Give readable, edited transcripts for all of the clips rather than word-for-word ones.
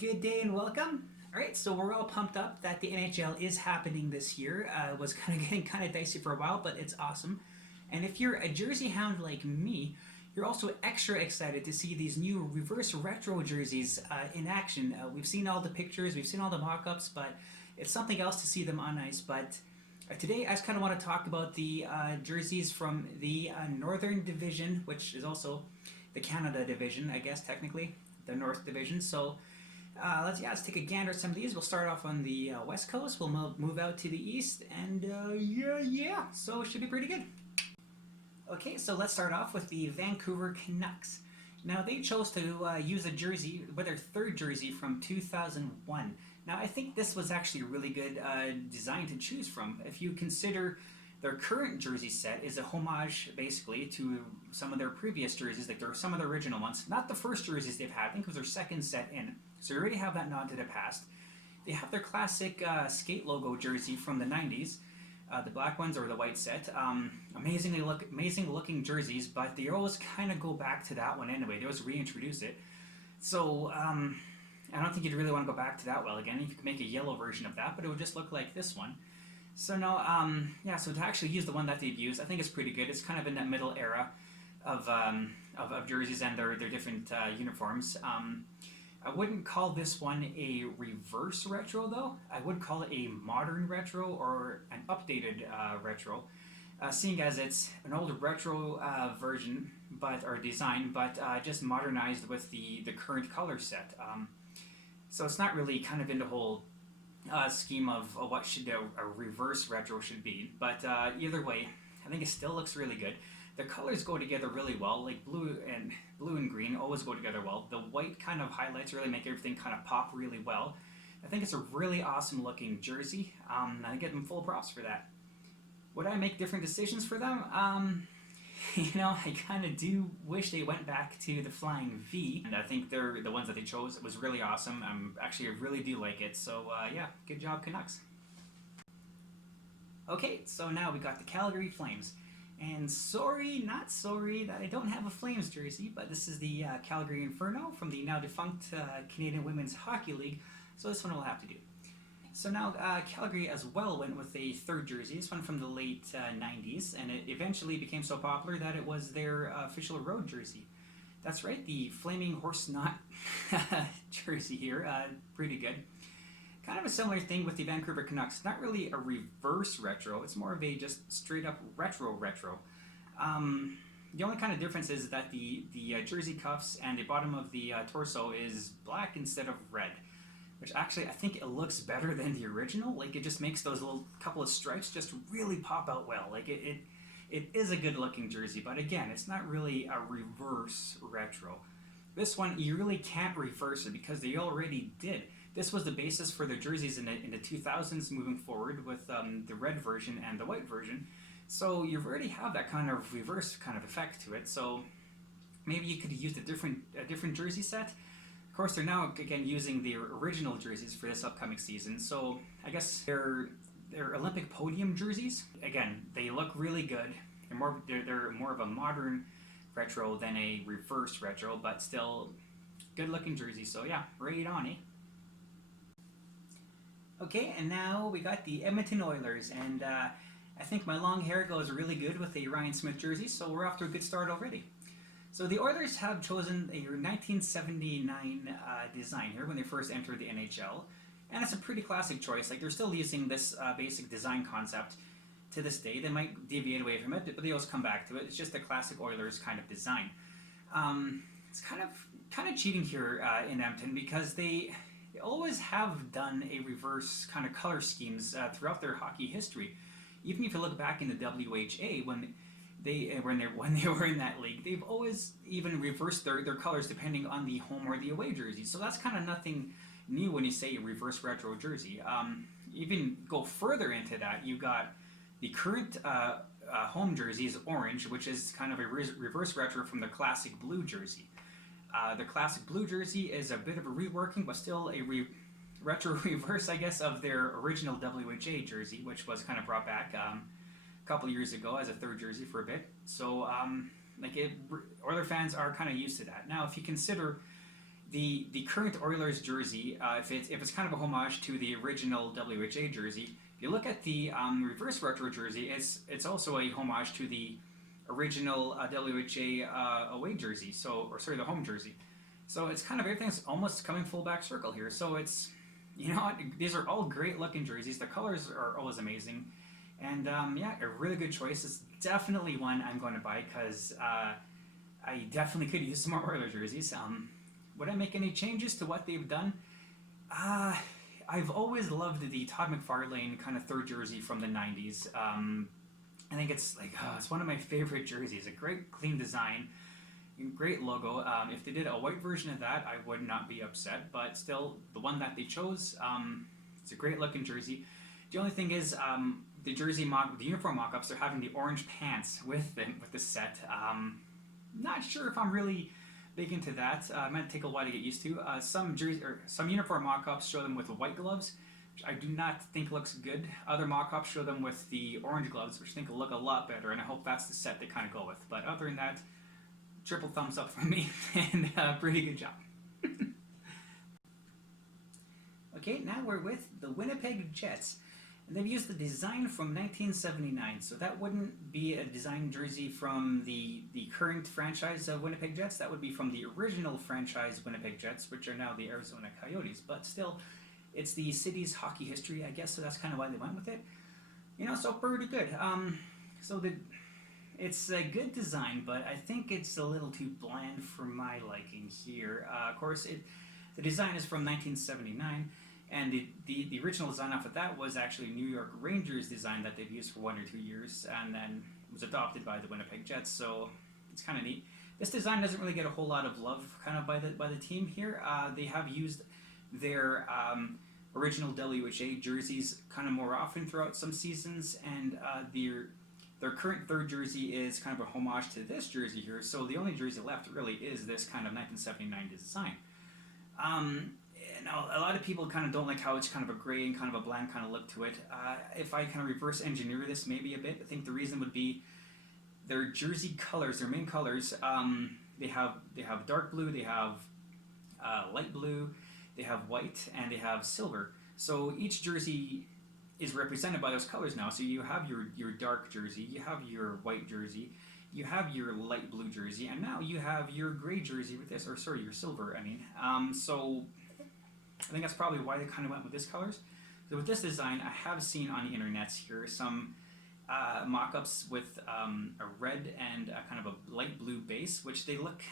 Good day and welcome. All right, so we're all pumped up that the NHL is happening this year. It was kind of getting kind of dicey for a while, but it's awesome. And if you're a Jersey hound like me, you're also extra excited to see these new reverse retro jerseys in action. We've seen all the pictures, we've seen all the mock-ups, but it's something else to see them on ice. But today I just kind of want to talk about the jerseys from the Northern Division, which is also the Canada Division, I guess, technically, the North Division. So let's take a gander at some of these. We'll start off on the West Coast. We'll move out to the East, and so it should be pretty good. Okay, so let's start off with the Vancouver Canucks. Now, they chose to use a jersey, with their third jersey from 2001. Now, I think this was actually a really good design to choose from. If you consider their current jersey set is a homage, basically, to some of their previous jerseys, like some of the original ones. Not the first jerseys they've had, I think it was their second set in. So you already have that nod to the past. They have their classic skate logo jersey from the 90s. The black ones or the white set. Amazing looking jerseys, but they always kind of go back to that one anyway. They always reintroduce it. So I don't think you'd really want to go back to that well again. You could make a yellow version of that, but it would just look like this one. So no, so to actually use the one that they've used, I think it's pretty good. It's kind of in that middle era of jerseys and their different uniforms. I wouldn't call this one a reverse retro, though. I would call it a modern retro or an updated retro, seeing as it's an older retro version, or design, but just modernized with the current color set. So it's not really kind of in the whole scheme of what should a reverse retro should be. But either way, I think it still looks really good. The colors go together really well, like blue and green always go together well. The white kind of highlights really make everything kind of pop really well. I think it's a really awesome looking jersey. I give them full props for that. Would I make different decisions for them? I kind of do wish they went back to the Flying V, and I think the ones that they chose. It was really awesome. I really do like it. So good job, Canucks. Okay, so now we got the Calgary Flames. And sorry, not sorry that I don't have a Flames jersey, but this is the Calgary Inferno from the now defunct Canadian Women's Hockey League, so this one we'll have to do. So now Calgary as well went with a third jersey, this one from the late 90s, and it eventually became so popular that it was their official road jersey. That's right, the Flaming Horse Knot jersey here, pretty good. Kind of a similar thing with the Vancouver Canucks. Not really a reverse retro. It's more of a just straight up retro. The only kind of difference is that the jersey cuffs and the bottom of the torso is black instead of red, which actually I think it looks better than the original. Like, it just makes those little couple of stripes just really pop out well. Like, it is a good looking jersey, but again, it's not really a reverse retro. This one, you really can't reverse it because they already did. This was the basis for their jerseys in the 2000s moving forward with the red version and the white version. So you already have that kind of reverse kind of effect to it. So maybe you could have used a different jersey set. Of course, they're now again using the original jerseys for this upcoming season. So I guess they're Olympic podium jerseys. Again, they look really good. They're more of a modern retro than a reverse retro, but still good looking jerseys. So yeah, right on, eh? Okay, and now we got the Edmonton Oilers, and I think my long hair goes really good with the Ryan Smith jersey, so we're off to a good start already. So the Oilers have chosen a 1979 design here when they first entered the NHL, and it's a pretty classic choice. Like, they're still using this basic design concept to this day. They might deviate away from it, but they always come back to it. It's just a classic Oilers kind of design. It's kind of cheating here in Edmonton because they always have done a reverse kind of color schemes throughout their hockey history. Even if you look back in the WHA when they were in that league, they've always even reversed their colors depending on the home or the away jersey. So that's kind of nothing new when you say a reverse retro jersey. Even go further into that, you got the current home jersey is orange, which is kind of a reverse retro from the classic blue jersey. The classic blue jersey is a bit of a reworking, but still a retro reverse, I guess, of their original WHA jersey, which was kind of brought back a couple years ago as a third jersey for a bit. So, Oiler fans are kind of used to that. Now, if you consider the current Oilers jersey, if it's kind of a homage to the original WHA jersey, if you look at the reverse retro jersey, it's also a homage to the original WHA away jersey. The home jersey. So it's kind of everything's almost coming full back circle here. So it's, these are all great looking jerseys. The colors are always amazing, and a really good choice. It's definitely one I'm going to buy because I definitely could use some more Oilers jerseys. Would I make any changes to what they've done? I've always loved the Todd McFarlane kind of third jersey from the 90s. I think it's it's one of my favorite jerseys. A great clean design, great logo. If they did a white version of that, I would not be upset. But still, the one that they chose, it's a great looking jersey. The only thing is, the uniform mock-ups, they're having the orange pants with the set. Not sure if I'm really big into that. It might take a while to get used to. Some uniform mock-ups show them with white gloves, which I do not think looks good. Other mock-ups show them with the orange gloves, which I think will look a lot better, and I hope that's the set they kind of go with. But other than that, triple thumbs up from me, and pretty good job. Okay, now we're with the Winnipeg Jets. And they've used the design from 1979, so that wouldn't be a design jersey from the current franchise of Winnipeg Jets. That would be from the original franchise Winnipeg Jets, which are now the Arizona Coyotes. But still, it's the city's hockey history, I guess, so that's kind of why they went with it. So pretty good. It's a good design, but I think it's a little too bland for my liking here. Of course, the design is from 1979. And the original design off of that was actually New York Rangers design that they've used for 1 or 2 years, and then was adopted by the Winnipeg Jets. So it's kind of neat. This design doesn't really get a whole lot of love kind of by the team here. They have used their original WHA jerseys kind of more often throughout some seasons, and their current third jersey is kind of a homage to this jersey here. So the only jersey left really is this kind of 1979 design. Now, a lot of people kind of don't like how it's kind of a gray and kind of a bland kind of look to it. If I kind of reverse engineer this maybe a bit, I think the reason would be their jersey colors, their main colors. They have dark blue, they have light blue, they have white, and they have silver. So each jersey is represented by those colors now. So you have your dark jersey, you have your white jersey, you have your light blue jersey, and now you have your gray jersey with this, your silver, I mean. So I think that's probably why they kind of went with this colors. So with this design, I have seen on the internet here some mock-ups with a red and a kind of a light blue base, which they look,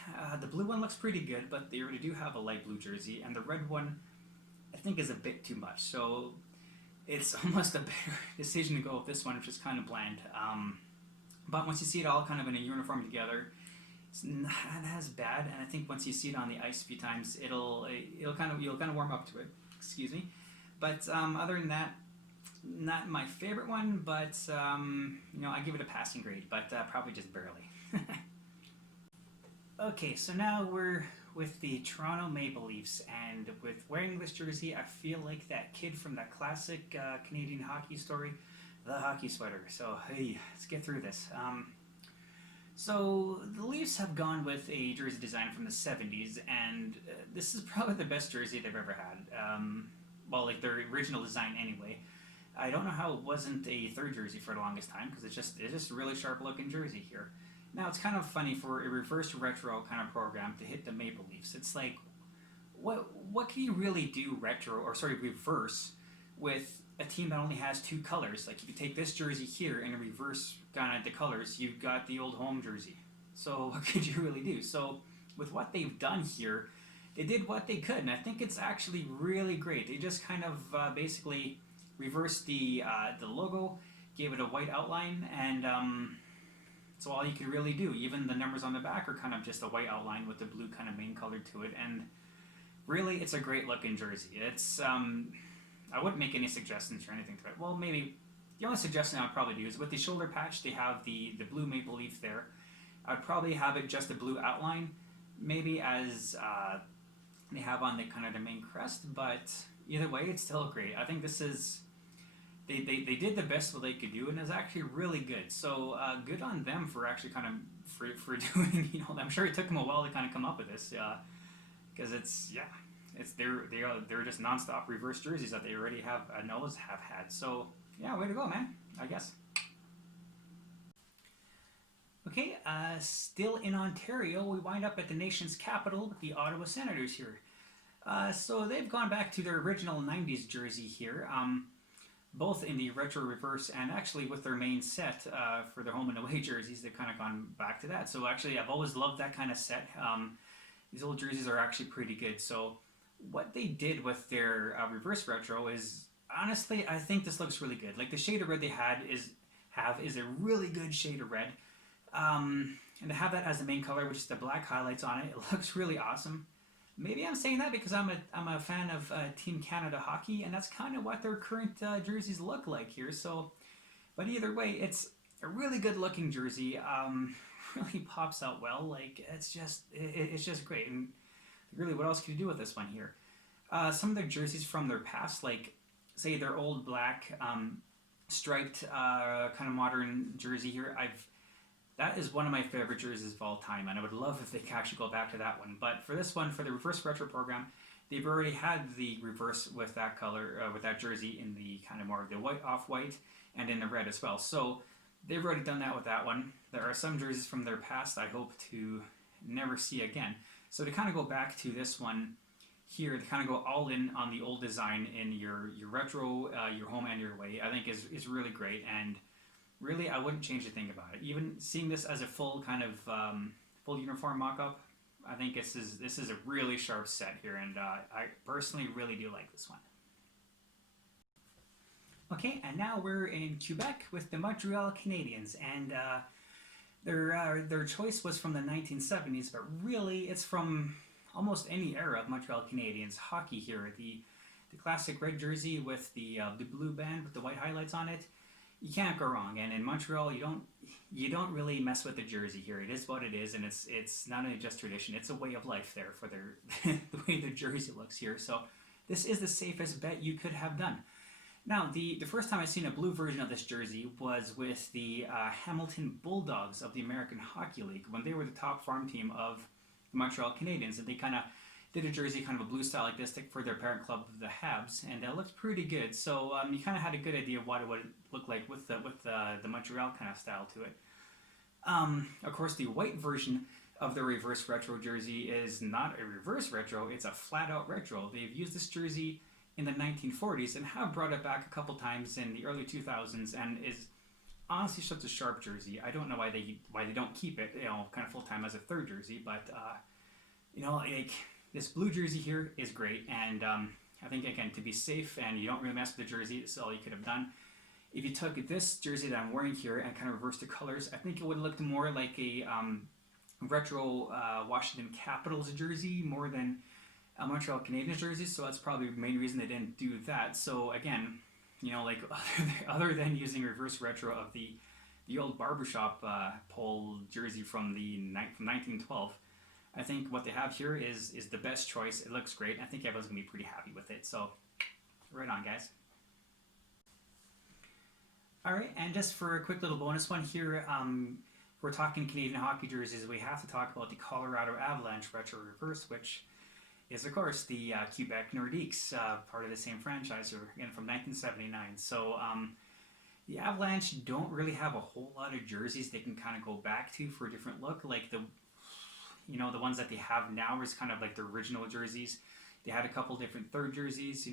the blue one looks pretty good, but they already do have a light blue jersey, and the red one I think is a bit too much. So it's almost a better decision to go with this one, which is kind of bland. But once you see it all kind of in a uniform together, it's not as bad, and I think once you see it on the ice a few times, you'll kind of warm up to it. Excuse me, but other than that, not my favorite one. But I give it a passing grade, but probably just barely. Okay, so now we're with the Toronto Maple Leafs, and with wearing this jersey, I feel like that kid from that classic Canadian hockey story, The Hockey Sweater. So hey, let's get through this. So the Leafs have gone with a jersey design from the 70s, and this is probably the best jersey they've ever had. Their original design anyway. I don't know how it wasn't a third jersey for the longest time, because it's just a really sharp looking jersey here. Now it's kind of funny for a reverse retro kind of program to hit the Maple Leafs. It's like, what can you really do reverse with a team that only has 2 colors? Like if you take this jersey here and reverse kind of the colors, you've got the old home jersey. So what could you really do? So with what they've done here, they did what they could, and I think it's actually really great. They just kind of basically reversed the logo, gave it a white outline, and that's all you could really do. Even the numbers on the back are kind of just a white outline with the blue kind of main color to it, and really it's a great looking jersey. It's I wouldn't make any suggestions or anything to it. Well, maybe the only suggestion I would probably do is with the shoulder patch, they have the blue maple leaf there. I'd probably have it just a blue outline, maybe as they have on the kind of the main crest, but either way, it's still great. I think this is, they did the best what they could do, and it's actually really good. So good on them for actually kind of, for doing, I'm sure it took them a while to kind of come up with this, because they're just nonstop reverse jerseys that they already have always have had. So yeah, way to go, man, I guess. Okay, still in Ontario, we wind up at the nation's capital with the Ottawa Senators here. So they've gone back to their original 90s jersey here, both in the retro reverse and actually with their main set for their home and away jerseys. They've kind of gone back to that. So actually, I've always loved that kind of set. These old jerseys are actually pretty good. So what they did with their reverse retro is, honestly, I think this looks really good. Like the shade of red they is a really good shade of red. And to have that as the main color, which is the black highlights on it, it looks really awesome. Maybe I'm saying that because I'm a fan of Team Canada hockey, and that's kind of what their current jerseys look like here. So, but either way, it's a really good looking jersey. Really pops out well. Like it's just great. And really, what else can you do with this one here? Some of their jerseys from their past, like say their old black striped kind of modern jersey here, that is one of my favorite jerseys of all time, and I would love if they could actually go back to that one. But for this one, for the Reverse Retro program, they've already had the reverse with that color, with that jersey in the kind of more of the white, off-white, and in the red as well. So they've already done that with that one. There are some jerseys from their past I hope to never see again. So to kind of go back to this one here, to kind of go all in on the old design in your retro, your home and your away, I think is really great. And really, I wouldn't change a thing about it. Even seeing this as a full kind of full uniform mock-up, I think this is a really sharp set here, and I personally really do like this one. Okay, and now we're in Quebec with the Montreal Canadiens, and their choice was from the 1970s, but really it's from almost any era of Montreal Canadiens hockey here. The classic red jersey with the blue band with the white highlights on it. You can't go wrong, and in Montreal, you don't really mess with the jersey here. It is what it is, and it's not only just tradition; it's a way of life there for their the way the jersey looks here. So this is the safest bet you could have done. Now, the first time I've seen a blue version of this jersey was with the Hamilton Bulldogs of the American Hockey League when they were the top farm team of the Montreal Canadiens, and they kind of did a jersey kind of a blue style like this for their parent club, the Habs, and it looked pretty good. So you kind of had a good idea of what it would look like with the Montreal kind of style to it. Of course, the white version of the reverse retro jersey is not a reverse retro; it's a flat out retro. They've used this jersey in the 1940s and have brought it back a couple times in the early 2000s, and is honestly such a sharp jersey. I don't know why they don't keep it, kind of full time as a third jersey, but like. This blue jersey here is great, and I think, again, to be safe and you don't really mess with the jersey, that's all you could have done. If you took this jersey that I'm wearing here and kind of reversed the colors, I think it would have looked more like a retro Washington Capitals jersey more than a Montreal Canadiens jersey, so that's probably the main reason they didn't do that. So again, like other than using reverse retro of the old barbershop pole jersey from 1912, I think what they have here is the best choice. It looks great. I think everyone's going to be pretty happy with it. So, right on, guys. All right, and just for a quick little bonus one here, we're talking Canadian hockey jerseys. We have to talk about the Colorado Avalanche Retro Reverse, which is, of course, the Quebec Nordiques, part of the same franchise, again, from 1979. So, the Avalanche don't really have a whole lot of jerseys they can kind of go back to for a different look. Like the ones that they have now is kind of like the original jerseys. They had a couple different third jerseys,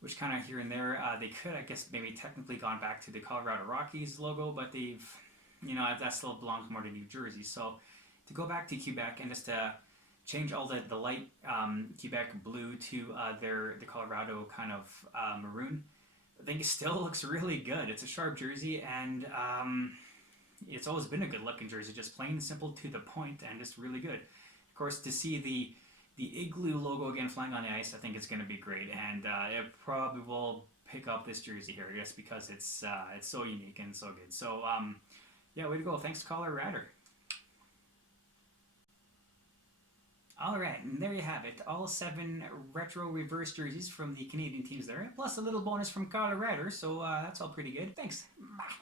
which kind of here and there. They could, I guess, maybe technically gone back to the Colorado Rockies logo, but they've, that still belongs more to New Jersey. So to go back to Quebec and just to change all the light Quebec blue to the Colorado kind of maroon, I think it still looks really good. It's a sharp jersey, and it's always been a good looking jersey, just plain and simple to the point, and just really good. Of course, to see the Igloo logo again flying on the ice, I think it's going to be great, and it probably will pick up this jersey here just because it's so unique and so good. So yeah, way to go. Thanks, Colorado. All right, and there you have it. All 7 retro reverse jerseys from the Canadian teams there, plus a little bonus from Colorado. So that's all pretty good. Thanks. Bye.